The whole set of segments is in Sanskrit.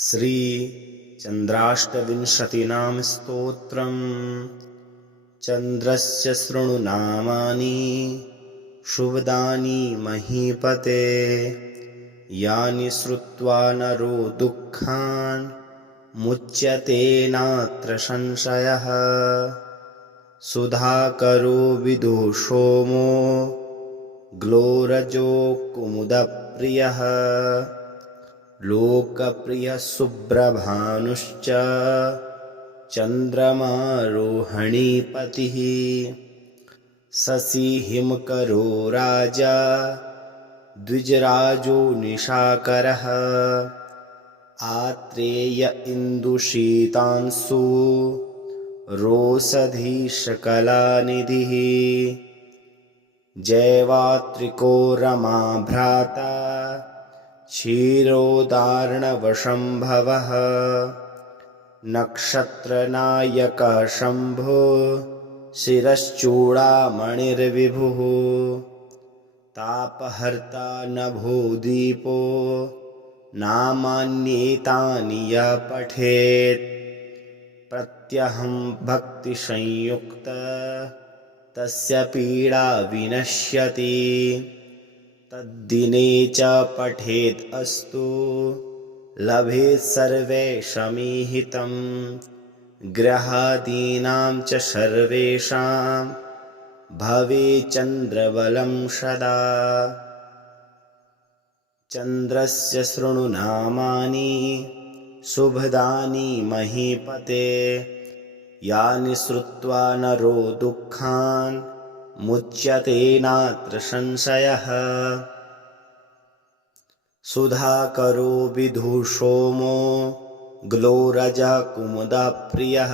श्रीचन्द्राष्टविंशतिनाम स्तोत्रम्। चन्द्रस्य शृणु नामानि शुभदानि महीपते। यानि श्रुत्वा नरो दुःखान् मुच्यते नात्र संशयः। सुधाकरो विदुषोमो ग्लोरजो कुमुदप्रियः लोकप्रियसुब्रभानुश्च चन्द्रमारोहणीपतिः। शशिहिमकरो राजा द्विजराजो निशाकरः। आत्रेय इन्दुशीतांसु रोषधीशकलानिधिः जैवात्रिको रमाभ्राता क्षीरोदार्णवशम्भवः। नक्षत्रनायकः शम्भो शिरश्चूडामणिर्विभुः। तापहर्ता नभोदीपो नामान्येतानि यः पठेत्। प्रत्यहं भक्तिसंयुक्त तस्य पीडा विनश्यति तद्दिने च पठेत् अस्तु। लभेत् सर्वे समीहितं ग्रहादीनां च सर्वेषां। भवेच्चन्द्रबलं सदा। चन्द्रस्य शृणु नामानि। शुभदानि महीपते। यानि श्रुत्वा नरो दुःखान् मुच्यते नात्र संशयः। सुधाकरो विधुषोमो ग्लोरजः कुमुदप्रियः।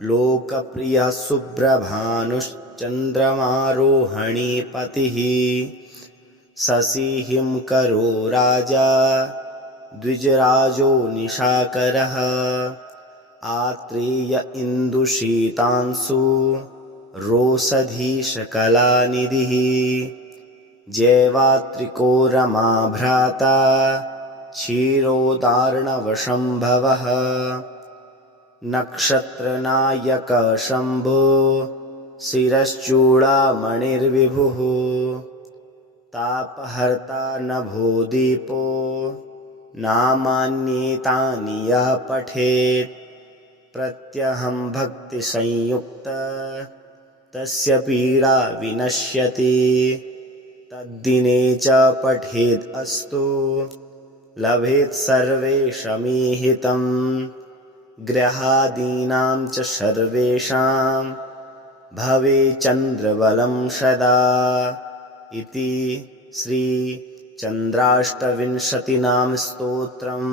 लोकप्रियः सुब्रभानुश्चन्द्रमारोहणीपतिः। शशिहिमकरो राजा द्विजराजो निशाकरः। आत्रेय इन्दुशीतांसु रोषधीशकलानिधिः जैवात्रिको रमाभ्राता क्षीरोदार्णवशम्भवः। नक्षत्रनायकशम्भो शिरश्चूडामणिर्विभुः। तापहर्ता नभोदीपो नामान्येतानि यः पठेत्। प्रत्यहं भक्तिसंयुक्त तस्य पीडा विनश्यति। तद्दिने च पठेद् अस्तु। लभेत् सर्वे समीहितं ग्रहादीनां च सर्वेषां भवेच्चन्द्रबलं सदा। इति श्रीचन्द्राष्टविंशतिनाम स्तोत्रं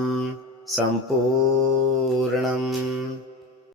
सम्पूर्णम्